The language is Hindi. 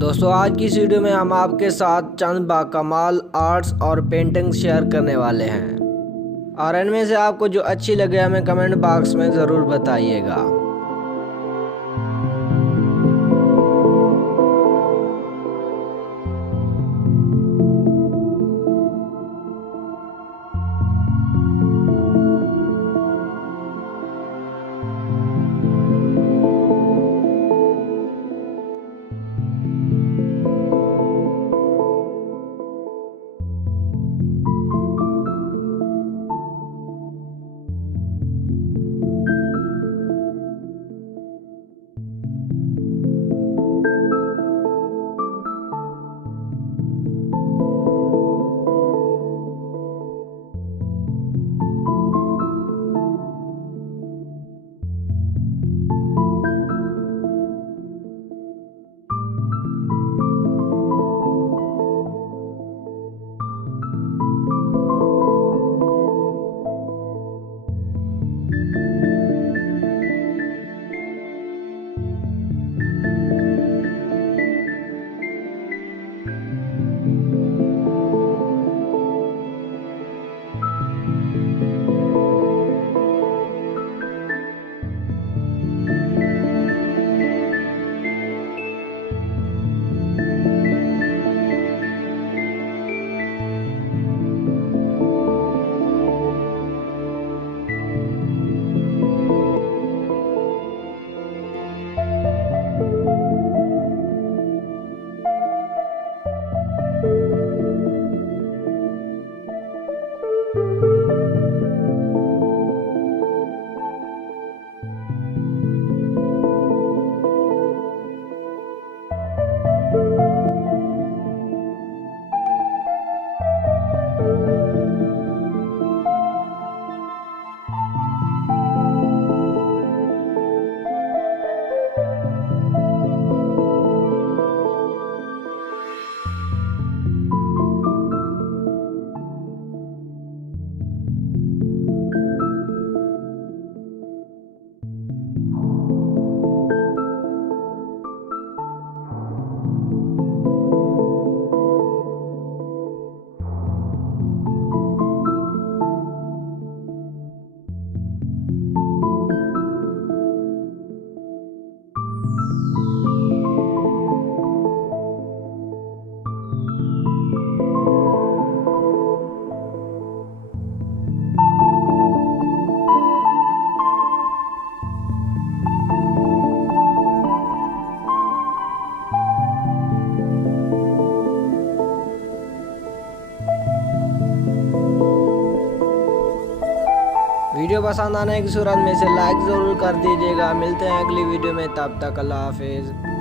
दोस्तों आज की इस वीडियो में हम आपके साथ चंद बाकमाल आर्ट्स और पेंटिंग्स शेयर करने वाले हैं और इनमें से आपको जो अच्छी लगे हमें कमेंट बॉक्स में ज़रूर बताइएगा। वीडियो पसंद आने की सूरत में से लाइक ज़रूर कर दीजिएगा। मिलते हैं अगली वीडियो में, तब तक अल्लाह हाफिज़।